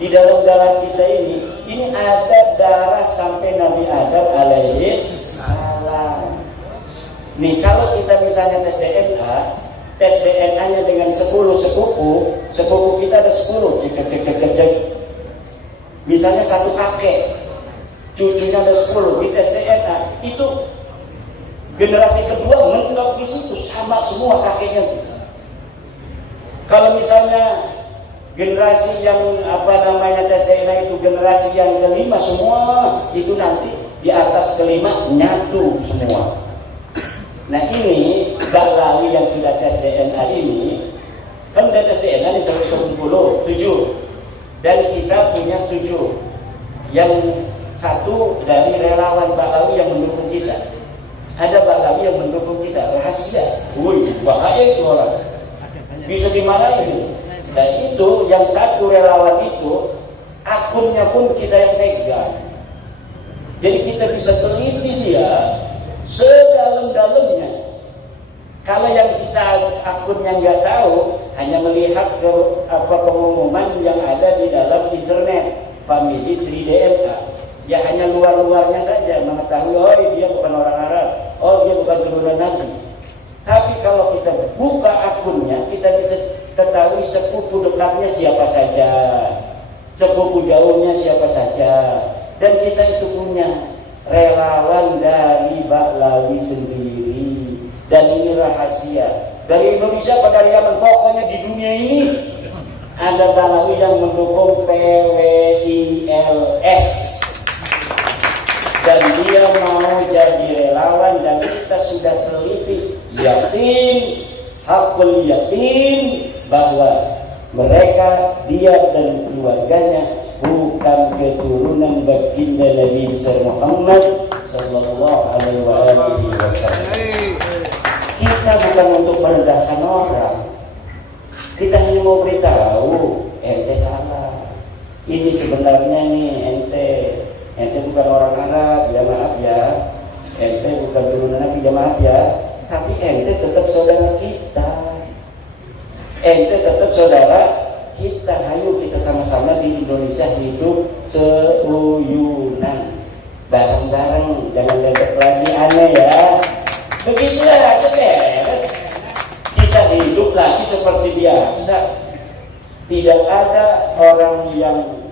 di dalam darah kita ini ada darah sampai Nabi Adam alaihi salam. Nih kalau kita misalnya tes DNA, tes DNA-nya dengan 10 sepupu kita ada 10, misalnya satu kakek, cucunya ada 10, di tes DNA itu generasi kedua mentok di situ sama semua kakeknya. Kalau misalnya generasi yang tes DNA itu generasi yang kelima semua itu nanti di atas kelima nyatu semua. Nah ini Ba'lawi yang sudah tes DNA ini kan udah tes DNA ini 110, 7, dan kita punya 7. Yang satu dari relawan Ba'lawi yang mendukung kita. Ada Ba'lawi yang mendukung kita, rahasia. Wih, bahaya itu orang, bisa dimarahin. Dan itu yang satu relawan itu akunnya pun kita yang pegang. Jadi kita bisa teliti dia sedalam-dalamnya. Kalau yang kita akunnya nggak tahu, hanya melihat pengumuman yang ada di dalam internet, family tree DNA, ya hanya luar-luarnya saja mengetahui, oh dia bukan orang Arab, oh dia bukan keturunan Nabi. Tapi kalau kita buka akunnya, kita bisa ketahui sepupu dekatnya siapa saja, sepupu jauhnya siapa saja, dan kita itu punya relawan dari Ba'lawi sendiri. Dan ini rahasia dari Indonesia pada Yaman, pokoknya di dunia ini ada Ba'lawi yang mendukung PWILS, dan dia mau jadi relawan, dan kita sudah teliti, yakin, hakul yakin bahwa mereka, dia dan keluarganya bukan keturunan baginda Nabi Muhammad sallallahu alaihi wasallam. Kita bukan untuk merendahkan orang, kita hanya mau beritahu ente salah. Ini sebenarnya nih ente bukan orang Arab, ya maaf ya. Ente bukan turunan Nabi, ya maaf ya. Tapi ente tetap saudara kita. Ente tetap saudara kita. ayo kita sama-sama di Indonesia hidup seuyunan, bareng-bareng, jangan ledek lagi aneh ya. Begitulah beres. Kita hidup lagi seperti biasa. Tidak ada orang yang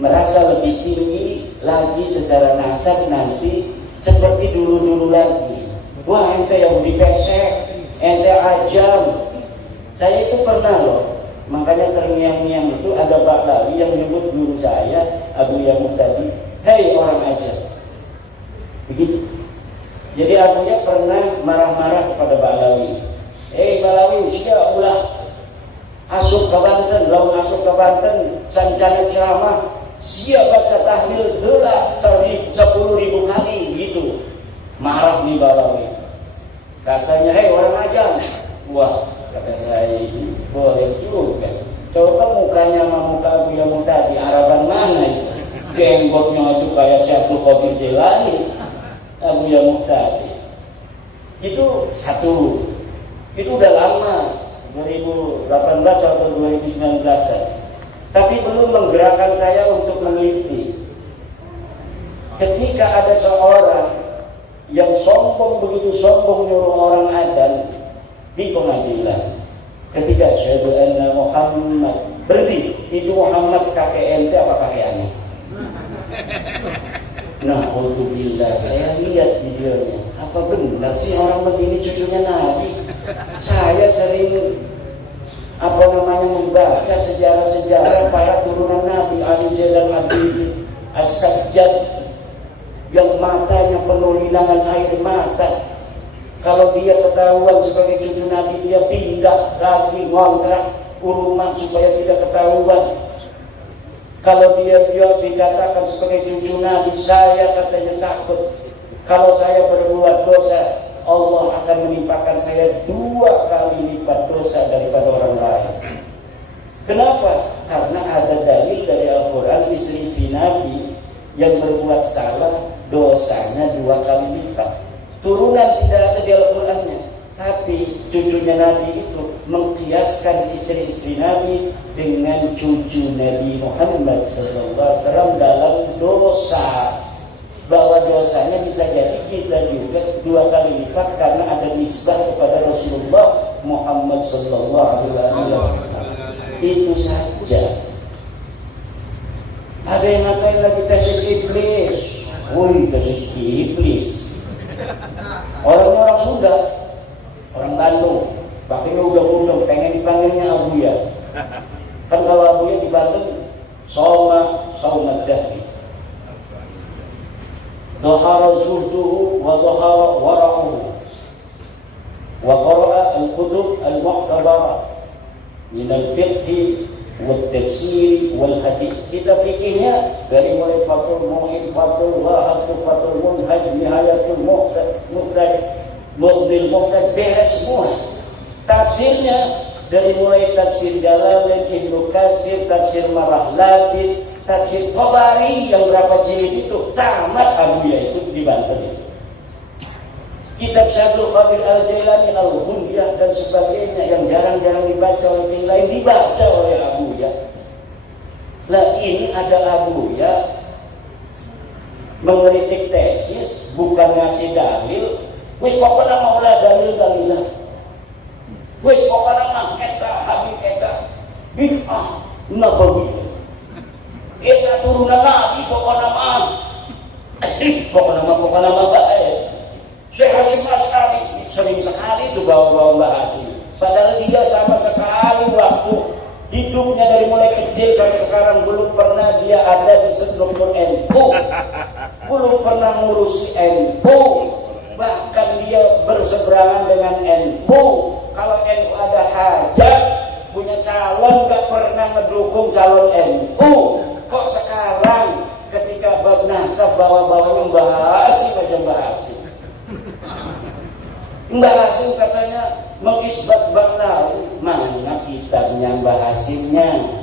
merasa lebih tinggi lagi secara nasab nanti seperti dulu-dulu lagi. Wah, ente Yahudi pesek, ente ajam. Saya itu pernah loh, makanya terngiang-ngiang itu ada Baklawi yang menyebut guru saya, Abu Yamud tadi, hei orang ajam. Begitu. Jadi Abunya pernah marah-marah kepada Baklawi. Hei Baklawi, siap ulah asuk ke Banten, lawan asuk ke Banten, sancana ceramah, siap baca tahlil gelah 10.000 kali gitu. Marah nih Baklawi. Katanya, hei orang ajam. Wah, kata saya, boleh juga. Coba mukanya sama muka Abu Yamud tadi, Araban mana itu? Jenggotnya itu kayak Syaikhul Qadir Jilani. Abu Yamud tadi. Itu satu. Itu udah lama, 2018 atau 2019. Tapi belum menggerakkan saya untuk meneliti. Ketika ada seorang yang sombong, begitu sombong nyuruh orang adzan di pengadilan, ketika asyhadu anna Muhammad, berarti itu Muhammad kakek ente apa kakek anak? Nah, alhamdulillah, saya lihat videonya. Apa benar sih orang begini cucunya Nabi? Saya sering membaca sejarah-sejarah para turunan Nabi, Ali dan Abi As-Sajjad, yang matanya penuh linangan air mata. Kalau dia ketahuan sebagai cucu Nabi, dia pindah lagi ngontrak rumah supaya tidak ketahuan. Kalau dia dikatakan sebagai cucu Nabi, saya katanya takut. Kalau saya berbuat dosa, Allah akan menimpakan saya 2 kali lipat dosa daripada orang lain. Kenapa? Karena ada dalil dari Al-Quran, istri-istri Nabi yang berbuat salah, dosanya 2 kali lipat. Turunan tidak ada di Al-Qurannya, tapi cucunya Nabi itu mengkiaskan istri-istri Nabi dengan cucu Nabi Muhammad SAW dalam dosa, bahwa dosanya bisa jadi kita juga 2 kali lipat karena ada nisbah kepada Rasulullah Muhammad SAW. Itu saja. Ada yang ngapain lagi tesis iblis? Woi, tesis iblis. Orangnya orang Sunda, orang Bandung, pakainya udang-udang, pengen dipanggilnya Abuya. Kan kalau Abuya di Bandung, Soma Dahri. Dhahara zuhduhu wa dhahara wara'uhu wa qara'a al-kutub al-mu'tabara min al-fiqh wal-tafsir wal-hadith. Kita fikihnya dari mulai Fathul Mu'in, Fathul Wahab, Fathul Munhaj, Nihayatul Mughnil Muhtad, beres semua. Tafsirnya dari mulai tafsir Jalalain, Ibnu Katsir, tafsir Marah-Labid, tafsir Tabari yang berapa jilid itu tamat Abuya itu di Banten itu. Kitab Syaikhul Qadir Al-Jailani, Al-Hundiyah dan sebagainya yang jarang-jarang dibaca oleh yang lain dibaca oleh Abuya. Nah, ini ada Abuya mengkritik tesis, bukan ngasih dalil. Wis pokoknya mau lah dalil-dalilah. Wis pokoknya mah eta habis eta bid'ah nabawiyah. Eta turunan Nabi pokoknya mah baik. Syekh Hasyim Asy'ari sering sekali itu bawa-bawa Mbah Hasyim. Padahal dia sama sekali waktu hidupnya dari mulai kecil sampai sekarang belum pernah dia ada di struktur NU, belum pernah ngurusi NU, bahkan dia berseberangan dengan NU. Kalau NU ada hajat punya calon gak pernah mendukung calon NU. Kok sekarang ketika bab nasab bawa-bawa Mbah Hasyim aja Mbah Hasyim. Mbah Hasyim katanya mengisbat Baklawi, mana kitabnya Mbah Hasyimnya?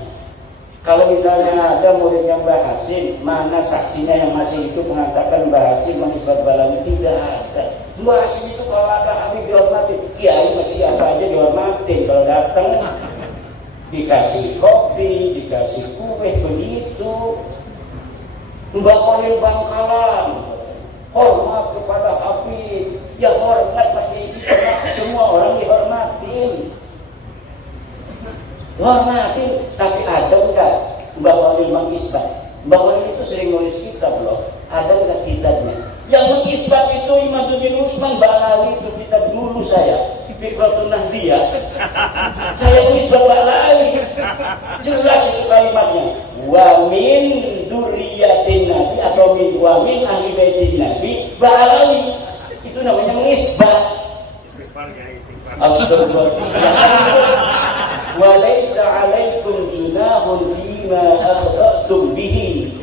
Kalau misalnya ada muridnya Mbah Hasyim, mana saksinya yang masih hidup mengatakan Mbah Hasyim mengisbat Baklawi? Tidak ada. Mbah Hasyim itu kalau ada habib dihormati, kiai masih apa aja dihormati kalau datang. dikasih kopi, dikasih kue, begitu. Mbak Khalil Bangkalan, hormat kepada Habib, ya hormat lagi, semua orang dihormatin. Hormatin, tapi ada enggak Mbak Khalil mengisbat? Mbak Khalil itu sering nulis kitab loh, ada enggak kitabnya? Yang mengisbat itu Imaduddin Usman Ba'alawi, itu kitab dulu saya Fiqratun Nahdiyah. Saya mengisbat Ba'alawi, jelas itu kalimatnya. Wa min dzurriyyatin nabi atau wa min ahli baitin nabi Ba'alawi, itu namanya mengisbat. Istighfar ya, istighfar. Astagfirullah. Wa laisa 'alaikum junahun fima akhta'tum bihi.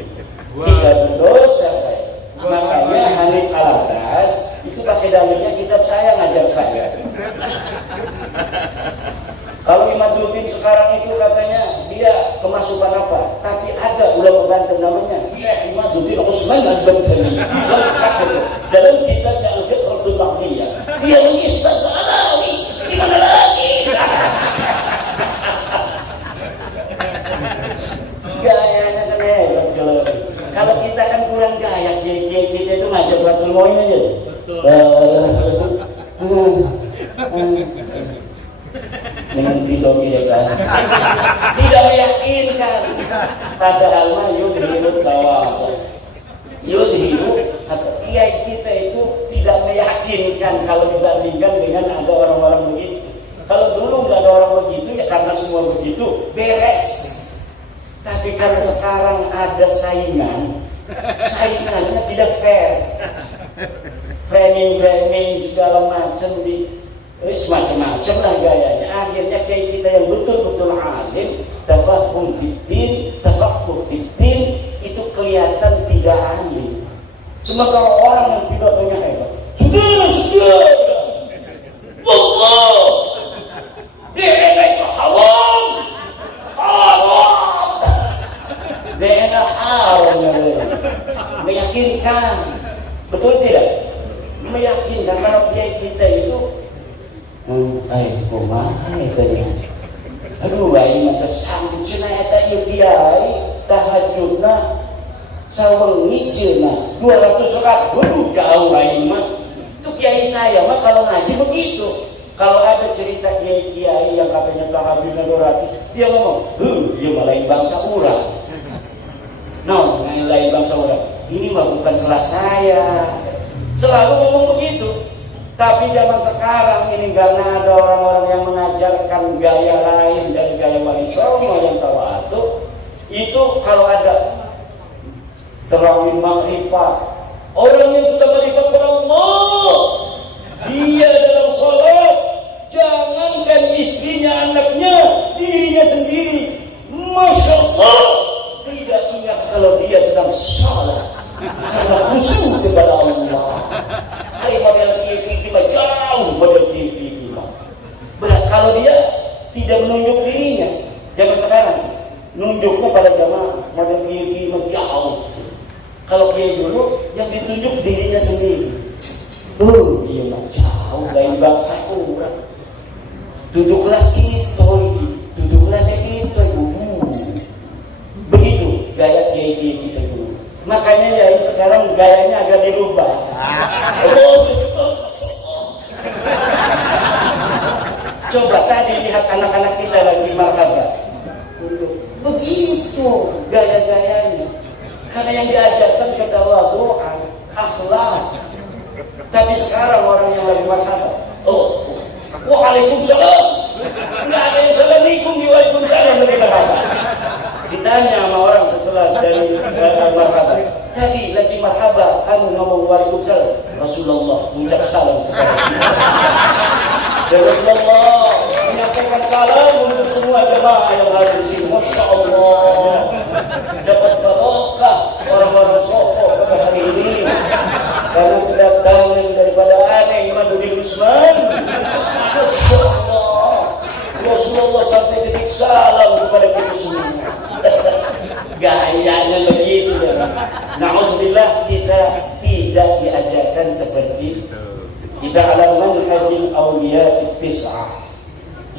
Tidak berdosa saya. Makanya Hanif Alatas itu pakai dalilnya kitab saya, ngajar saya. Kalau Imaduddin sekarang itu katanya dia kemasukan apa? Tapi ada ulama Banten namanya Syekh Imaduddin Usman Al-Bantani. Dalam kitabnya Al-Fiqratul Nahdiyah, dia mengisbat Ba'alawi. Gimana lagi? Gayanya kan hebat kalau kita kan kurang gaya, kita itu ngajak batul moin aja. Dengan tidur ya kan, tidak meyakinkan. Padahal mah yudhiru kawal, yudhiru atau kiai kita itu tidak meyakinkan kalau dibandingkan dengan ada orang-orang begitu. Kalau dulu nggak ada orang begitu ya karena semua begitu beres. Tapi karena sekarang ada saingannya tidak fair. Framing segala macam macam-macam lah gayanya. Akhirnya kayak kita yang betul-betul alim, tafahum fiddin, tafaqquh fiddin, itu kelihatan tidak alim. Cuma kalau orang yang pidatonya hebat, sudah, Allah, dia itu haram. DNA haram, meyakinkan, betul tidak? Meyakinkan kalau kiai kita itu, aduh, bayi mata sambut cina eta ieu kiai tahajudna sawengi cina 200 rakaat, waduh jauh bayi mah. Itu kiai saya mah kalau ngaji begitu. Kalau ada cerita kiai yang katanya tahajudnya 200, dia ngomong, dia malain bangsa urang. No, lain bangsa orang. Ini mah bukan kelas saya. Selalu ngomong begitu. Tapi zaman sekarang ini karena ada orang-orang yang mengajarkan gaya lain dari gaya Wali Songo yang tawadu, itu kalau ada terawih maghribah, orang yang sudah beribadah kepada Allah, dia dalam sholat, jangankan istrinya, anaknya, dirinya sendiri, Masya Allah, tidak ingat kalau dia sedang sholat karena khusyuk kepada Allah. Hai model kiai mah jauh model kiai mah. Berat kalau dia tidak menunjuk dirinya. Zaman sekarang nunjuknya pada jamaah model kiai mah jauh. Kalau kiai dulu yang ditunjuk dirinya sendiri. Dia mah jauh lain bangsa kurang. Duduk kelas kita, duduk kelas kita begitu gaya kiai kita dulu. Makanya ya sekarang gayanya agak dirubah. Coba tadi lihat anak-anak kita lagi marhaban. Begitu gaya-gayanya. Karena yang diajarkan ketawaduan, akhlak. Tapi sekarang orang yang lagi marhaban, waalaikumsalam. Enggak ada yang assalamualaikum di waalaikumsalam lebih marhaban. Ditanya sama orang setelah dari marhaban, tadi lagi marhaban, kamu ngomong waalaikumsalam. Rasulullah mengucap salam kepada kita. Dan Rasulullah menyampaikan salam untuk semua jemaah yang hadir di sini. Masya Allah, dapat barokah orang-orang sokok pada hari ini karena kedatangan daripada aneh Imaduddin Usman. Masya Allah, Rasulullah sampai ketik salam kepada kita semua. Gayanya begitu ya. Na'udzubillah, kita tidak diajarkan seperti itu. Kita ala manhajil awliya tis'ah.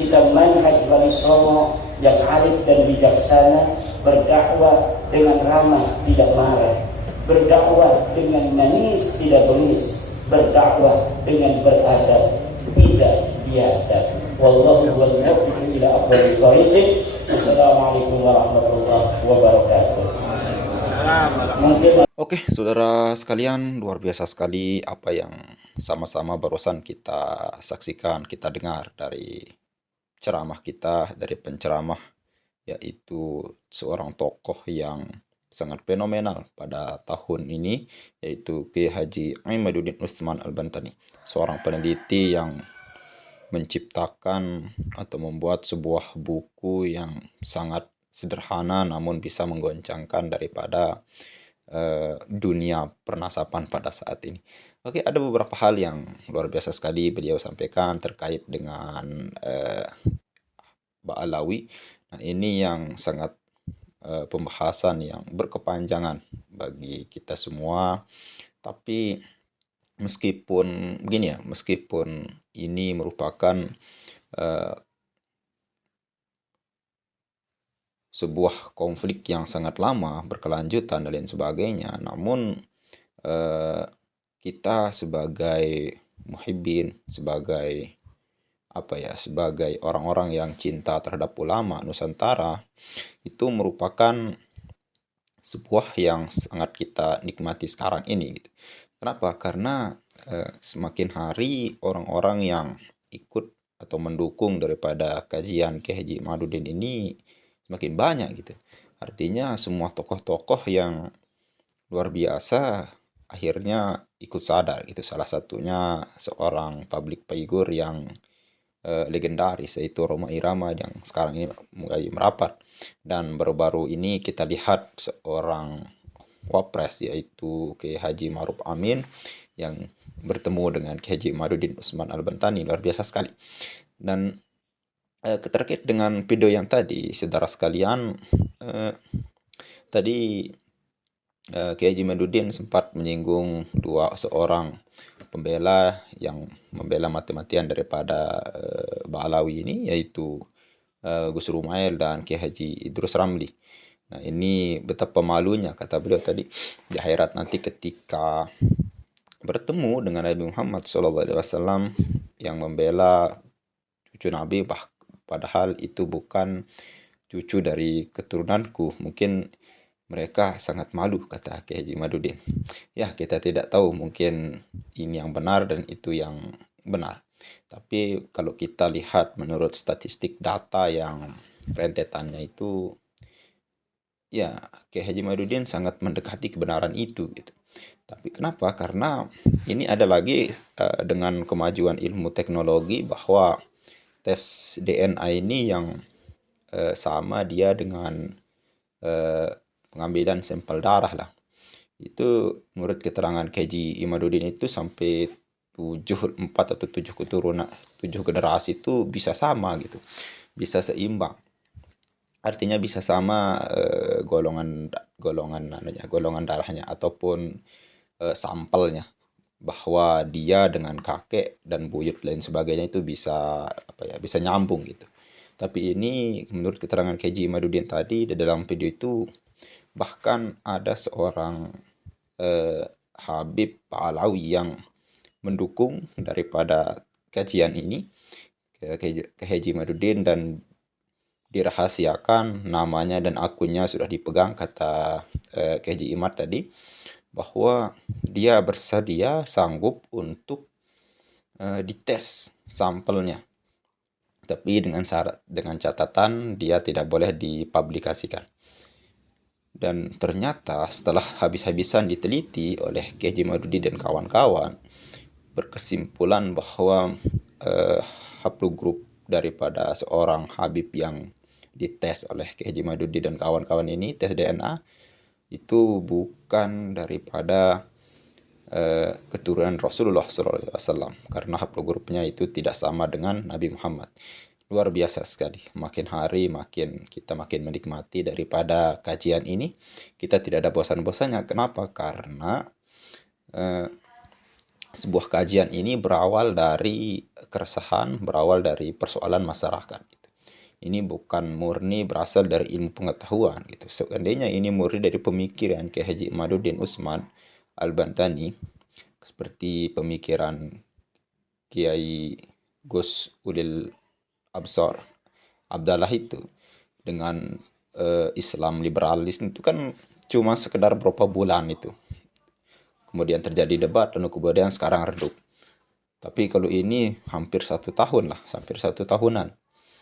Kita manhaj Wali Songo yang arif dan bijaksana, berdakwah dengan ramah tidak marah, berdakwah dengan manis tidak bengis, berdakwah dengan beradab tidak biadab. Wallahu wal muwaffiq ila aqwamit thoriq. Assalamualaikum warahmatullahi wabarakatuh. Mungkin Oke, saudara sekalian, luar biasa sekali apa yang sama-sama barusan kita saksikan, kita dengar dari ceramah kita, dari penceramah, yaitu seorang tokoh yang sangat fenomenal pada tahun ini, yaitu Kiai Haji Imaduddin Utsman Al-Bantani, seorang peneliti yang menciptakan atau membuat sebuah buku yang sangat sederhana namun bisa menggoncangkan daripada dunia pernasapan pada saat ini. Oke, ada beberapa hal yang luar biasa sekali beliau sampaikan terkait dengan Ba'alawi. Nah, ini yang sangat pembahasan yang berkepanjangan bagi kita semua. Tapi meskipun begini ya, meskipun ini merupakan sebuah konflik yang sangat lama, berkelanjutan dan lain sebagainya, namun kita sebagai muhibbin, sebagai sebagai orang-orang yang cinta terhadap ulama Nusantara, itu merupakan sebuah yang sangat kita nikmati sekarang ini gitu. Kenapa? Karena semakin hari orang-orang yang ikut atau mendukung daripada kajian Kiai Haji Imaduddin ini semakin banyak gitu. Artinya semua tokoh-tokoh yang luar biasa akhirnya ikut sadar gitu. Salah satunya seorang public figure yang legendaris, yaitu Rhoma Irama yang sekarang ini mulai merapat. Dan baru-baru ini kita lihat seorang wapres, yaitu Kiai Haji Ma'ruf Amin yang bertemu dengan Kiai Haji Imaduddin Utsman Al-Bantani. Luar biasa sekali. Dan terkait dengan video yang tadi, saudara sekalian, tadi Kiai Haji Imaduddin sempat menyinggung seorang pembela yang membela mati-matian daripada Ba'alawi ini, yaitu Gus Rumail dan Kiai Haji Idrus Ramli. Nah, ini betapa malunya, kata beliau tadi, di akhirat nanti ketika bertemu dengan Nabi Muhammad SAW yang membela cucu Nabi, padahal itu bukan cucu dari keturunanku. Mungkin mereka sangat malu, kata Kiai Haji Imaduddin. Ya, kita tidak tahu, mungkin ini yang benar dan itu yang benar. Tapi kalau kita lihat menurut statistik data yang rentetannya itu, ya Kiai Haji Imaduddin sangat mendekati kebenaran itu gitu. Tapi kenapa? Karena ini ada lagi dengan kemajuan ilmu teknologi, bahwa tes DNA ini yang sama dia dengan pengambilan sampel darah lah. Itu menurut keterangan Kiai Haji Imaduddin itu sampai 4 atau 7 keturunan, 7 generasi itu bisa sama gitu. Bisa seimbang. Artinya bisa sama golongan darahnya ataupun sampelnya, bahwa dia dengan kakek dan buyut lain sebagainya itu bisa bisa nyambung gitu. Tapi ini menurut keterangan Kiai Haji Imaduddin tadi di dalam video itu, bahkan ada seorang Habib Ba'alawi yang mendukung daripada kajian ini, Kiai Haji Imaduddin, dan dirahasiakan namanya dan akunnya sudah dipegang, kata Kiai Haji Imad tadi, bahwa dia bersedia sanggup untuk dites sampelnya, tapi dengan syarat, dengan catatan dia tidak boleh dipublikasikan. Dan ternyata setelah habis-habisan diteliti oleh Kiai Haji Imaduddin dan kawan-kawan, berkesimpulan bahwa haplogrup daripada seorang Habib yang dites oleh Kiai Haji Imaduddin dan kawan-kawan ini, tes DNA, itu bukan daripada keturunan Rasulullah SAW, karena haplogrupnya itu tidak sama dengan Nabi Muhammad. Luar biasa sekali. Makin hari kita makin menikmati daripada kajian ini. Kita tidak ada bosan-bosannya. Kenapa? Karena sebuah kajian ini berawal dari keresahan, berawal dari persoalan masyarakat. ini bukan murni berasal dari ilmu pengetahuan gitu. Seandainya ini murni dari pemikiran Kiai Haji Imaduddin Utsman Al-Bantani, seperti pemikiran Kiai Gus Ulil Absar Abdallah itu, dengan Islam liberalis itu kan cuma sekedar beberapa bulan itu. Kemudian terjadi debat, lalu kemudian sekarang redup. Tapi kalau ini hampir 1 tahun lah, hampir 1 tahunan.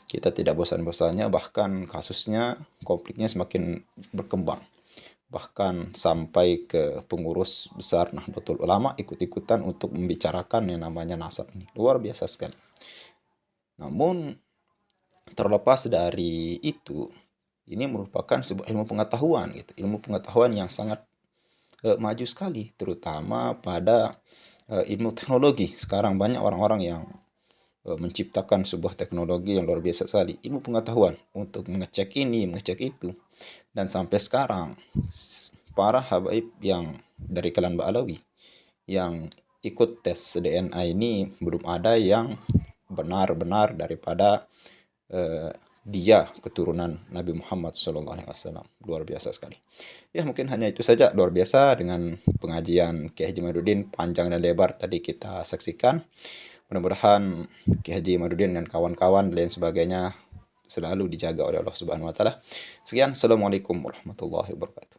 Kita tidak bosan-bosannya, bahkan kasusnya, konfliknya semakin berkembang. Bahkan sampai ke pengurus besar Nahdlatul Ulama ikut-ikutan untuk membicarakan yang namanya nasab ini. Luar biasa sekali. Namun terlepas dari itu, ini merupakan sebuah ilmu pengetahuan gitu, ilmu pengetahuan yang sangat maju sekali, terutama pada ilmu teknologi. Sekarang banyak orang-orang yang menciptakan sebuah teknologi yang luar biasa sekali, ilmu pengetahuan untuk mengecek ini, mengecek itu. Dan sampai sekarang para habaib yang dari kalangan Ba'alawi yang ikut tes DNA ini belum ada yang benar-benar daripada dia keturunan Nabi Muhammad SAW. Luar biasa sekali. Ya, mungkin hanya itu saja. Luar biasa dengan pengajian Kiai Haji Imaduddin, panjang dan lebar tadi kita saksikan. Mudah-mudahan Kiai Haji Imaduddin dan kawan-kawan dan lain sebagainya selalu dijaga oleh Allah Subhanahu wa taala. Sekian, assalamualaikum warahmatullahi wabarakatuh.